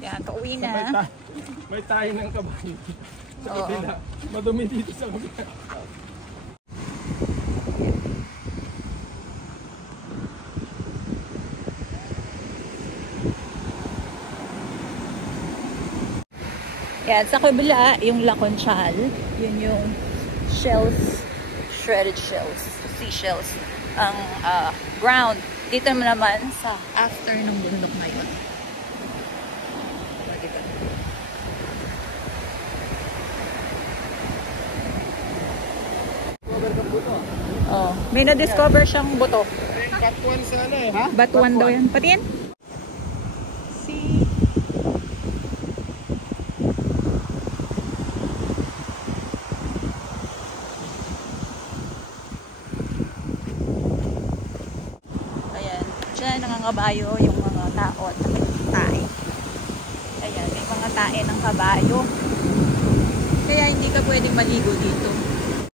Yan, pauwi na. May tayo ng kabayo. Sa kabila. Madumi dito sa kabila. Yan, sa kabila, yung La Conchal. Yun yung shells, shredded shells, seashells, ang ground. Dito naman sa after ng bundok ngayon. Oh, may na-discover siyang buto. Batuan sana eh, ha? Batuan daw yan. Patiin? Diyan nangangabayo yung mga tao at tae. Ayan, may mga tae ng kabayo. Kaya hindi ka pwedeng maligo dito.